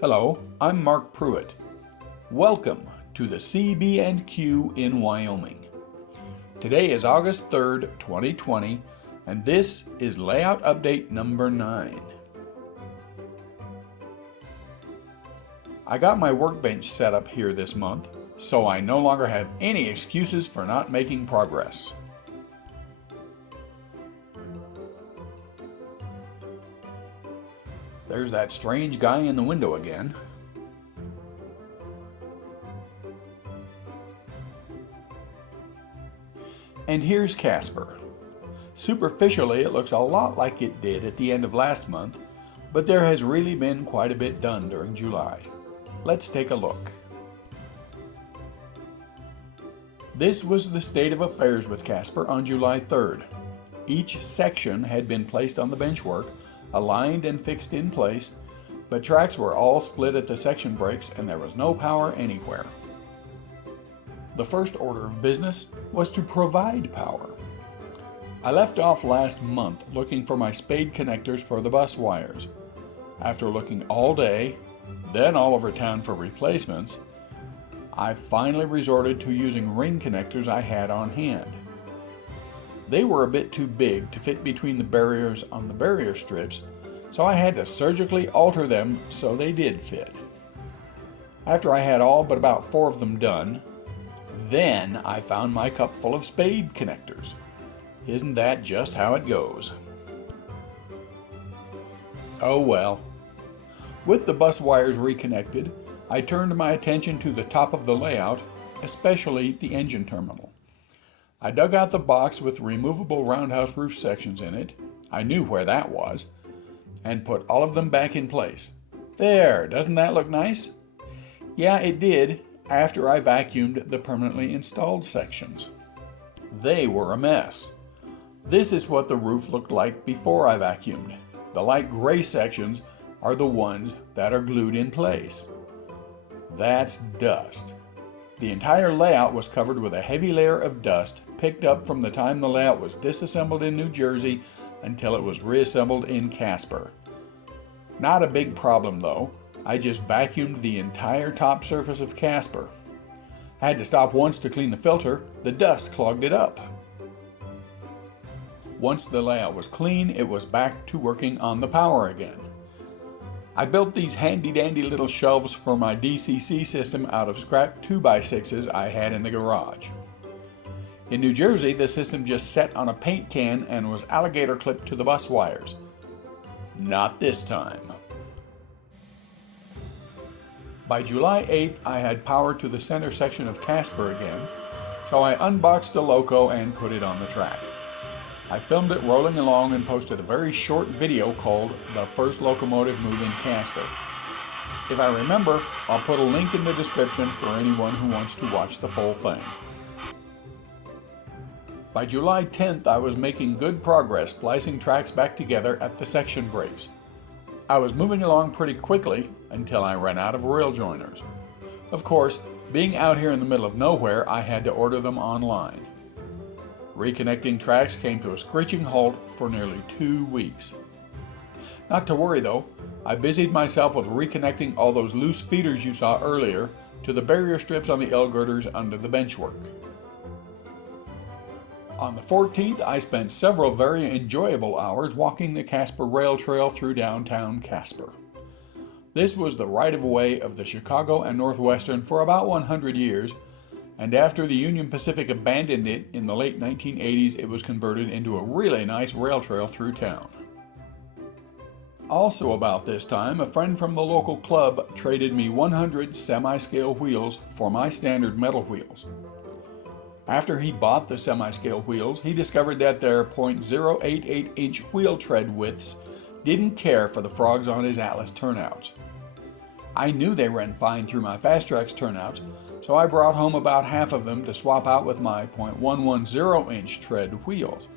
Hello, I'm Mark Pruitt. Welcome to the CB&Q in Wyoming. Today is August 3rd, 2020, and this is layout update number 9. I got my workbench set up here this month, so I no longer have any excuses for not making progress. There's that strange guy in the window again. And here's Casper. Superficially, it looks a lot like it did at the end of last month, but there has really been quite a bit done during July. Let's take a look. This was the state of affairs with Casper on July 3rd. Each section had been placed on the benchwork, aligned and fixed in place, but tracks were all split at the section breaks and there was no power anywhere. The first order of business was to provide power. I left off last month looking for my spade connectors for the bus wires. After looking all day, then all over town for replacements, I finally resorted to using ring connectors I had on hand. They were a bit too big to fit between the barriers on the barrier strips, so I had to surgically alter them so they did fit. After I had all but about 4 of them done, then I found my cup full of spade connectors. Isn't that just how it goes? Oh well. With the bus wires reconnected, I turned my attention to the top of the layout, especially the engine terminal. I dug out the box with removable roundhouse roof sections in it, I knew where that was, and put all of them back in place. There, doesn't that look nice? Yeah, it did, after I vacuumed the permanently installed sections. They were a mess. This is what the roof looked like before I vacuumed. The light gray sections are the ones that are glued in place. That's dust. The entire layout was covered with a heavy layer of dust picked up from the time the layout was disassembled in New Jersey until it was reassembled in Casper. Not a big problem though. I just vacuumed the entire top surface of Casper. I had to stop once to clean the filter. The dust clogged it up. Once the layout was clean, it was back to working on the power again. I built these handy-dandy little shelves for my DCC system out of scrap 2x6s I had in the garage. In New Jersey, the system just sat on a paint can and was alligator clipped to the bus wires. Not this time. By July 8th, I had power to the center section of Casper again, so I unboxed the Loco and put it on the track. I filmed it rolling along and posted a very short video called The First Locomotive Move in Casper. If I remember, I'll put a link in the description for anyone who wants to watch the full thing. By July 10th, I was making good progress splicing tracks back together at the section breaks. I was moving along pretty quickly until I ran out of rail joiners. Of course, being out here in the middle of nowhere, I had to order them online. Reconnecting tracks came to a screeching halt for nearly 2 weeks. Not to worry though, I busied myself with reconnecting all those loose feeders you saw earlier to the barrier strips on the L girders under the benchwork. On the 14th, I spent several very enjoyable hours walking the Casper Rail Trail through downtown Casper. This was the right-of-way of the Chicago and Northwestern for about 100 years, and after the Union Pacific abandoned it in the late 1980s, it was converted into a really nice rail trail through town. Also about this time, a friend from the local club traded me 100 semi-scale wheels for my standard metal wheels. After he bought the semi-scale wheels, he discovered that their .088-inch wheel tread widths didn't care for the frogs on his Atlas turnouts. I knew they ran fine through my Fastrax turnouts, so I brought home about half of them to swap out with my .110-inch tread wheels.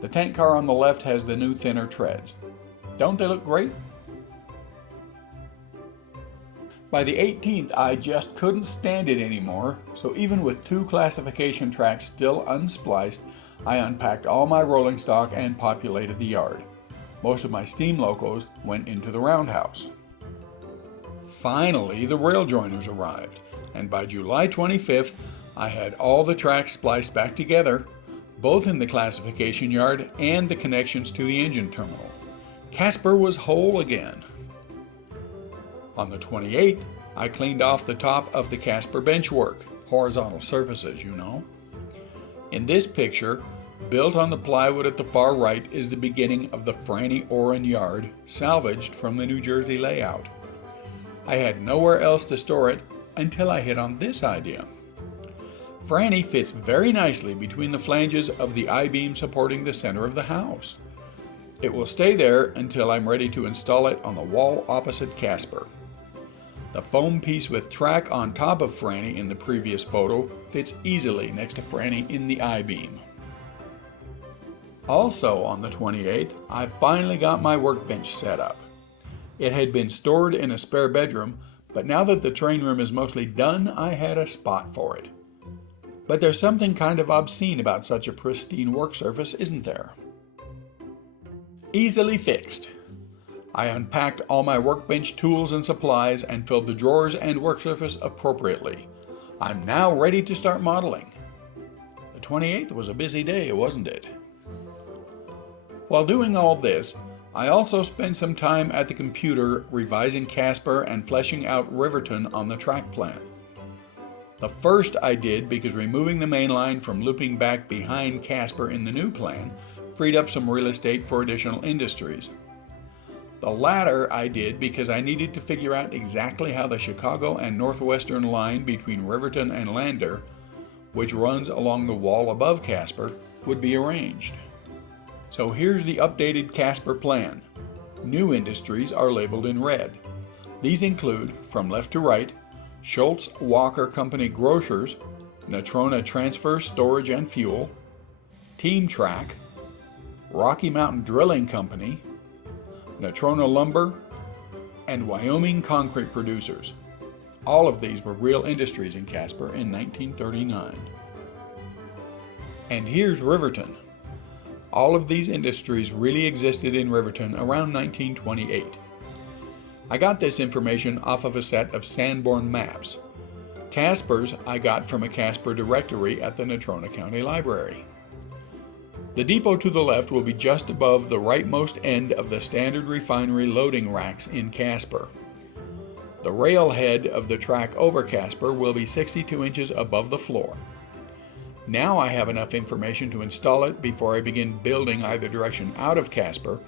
The tank car on the left has the new thinner treads. Don't they look great? By the 18th, I just couldn't stand it anymore, so even with 2 classification tracks still unspliced, I unpacked all my rolling stock and populated the yard. Most of my steam locos went into the roundhouse. Finally, the rail joiners arrived, and by July 25th, I had all the tracks spliced back together, both in the classification yard and the connections to the engine terminal. Casper was whole again. On the 28th, I cleaned off the top of the Casper benchwork, horizontal surfaces, you know. In this picture, built on the plywood at the far right, is the beginning of the Franny Oren yard, salvaged from the New Jersey layout. I had nowhere else to store it until I hit on this idea. Franny fits very nicely between the flanges of the I-beam supporting the center of the house. It will stay there until I'm ready to install it on the wall opposite Casper. The foam piece with track on top of Franny in the previous photo fits easily next to Franny in the I-beam. Also on the 28th, I finally got my workbench set up. It had been stored in a spare bedroom, but now that the train room is mostly done, I had a spot for it. But there's something kind of obscene about such a pristine work surface, isn't there? Easily fixed. I unpacked all my workbench tools and supplies and filled the drawers and work surface appropriately. I'm now ready to start modeling. The 28th was a busy day, wasn't it? While doing all this, I also spent some time at the computer revising Casper and fleshing out Riverton on the track plan. The first I did because removing the main line from looping back behind Casper in the new plan freed up some real estate for additional industries. The latter I did because I needed to figure out exactly how the Chicago and Northwestern line between Riverton and Lander, which runs along the wall above Casper, would be arranged. So here's the updated Casper plan. New industries are labeled in red. These include, from left to right, Schultz Walker Company Grocers, Natrona Transfer Storage and Fuel, Team Track, Rocky Mountain Drilling Company, Natrona Lumber, and Wyoming Concrete Producers. All of these were real industries in Casper in 1939. And here's Riverton. All of these industries really existed in Riverton around 1928. I got this information off of a set of Sanborn maps. Casper's I got from a Casper directory at the Natrona County Library. The depot to the left will be just above the rightmost end of the standard refinery loading racks in Casper. The rail head of the track over Casper will be 62 inches above the floor. Now I have enough information to install it before I begin building either direction out of Casper,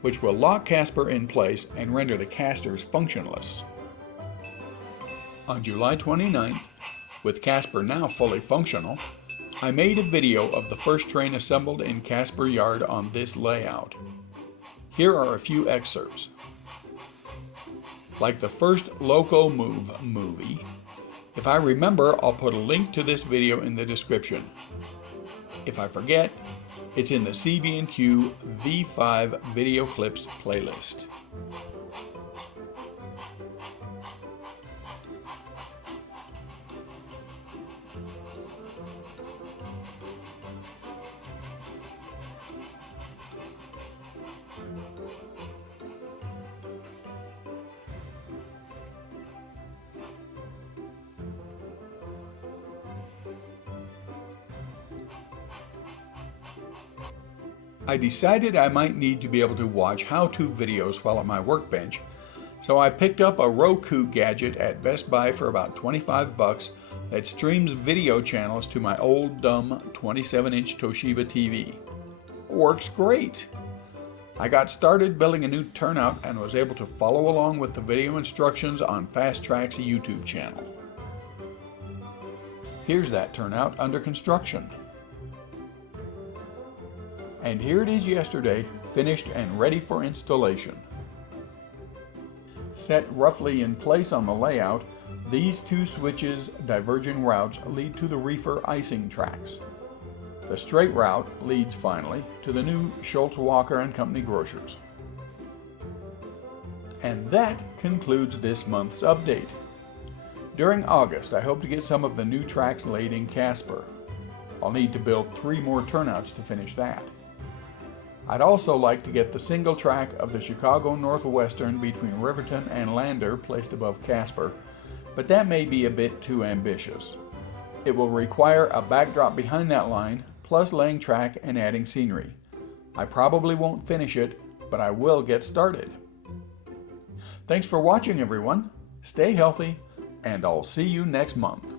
which will lock Casper in place and render the casters functionless. On July 29th, with Casper now fully functional, I made a video of the first train assembled in Casper Yard on this layout. Here are a few excerpts. Like the first Loco movie, if I remember, I'll put a link to this video in the description. If I forget, it's in the CB&Q V5 video clips playlist. I decided I might need to be able to watch how-to videos while at my workbench, so I picked up a Roku gadget at Best Buy for about $25 that streams video channels to my old dumb 27-inch Toshiba TV. Works great! I got started building a new turnout and was able to follow along with the video instructions on Fast Track's YouTube channel. Here's that turnout under construction. And here it is yesterday, finished and ready for installation. Set roughly in place on the layout, these two switches' diverging routes lead to the reefer icing tracks. The straight route leads finally to the new Schultz Walker and Company Grocers. And that concludes this month's update. During August, I hope to get some of the new tracks laid in Casper. I'll need to build 3 more turnouts to finish that. I'd also like to get the single track of the Chicago Northwestern between Riverton and Lander placed above Casper, but that may be a bit too ambitious. It will require a backdrop behind that line, plus laying track and adding scenery. I probably won't finish it, but I will get started. Thanks for watching, everyone. Stay healthy, and I'll see you next month.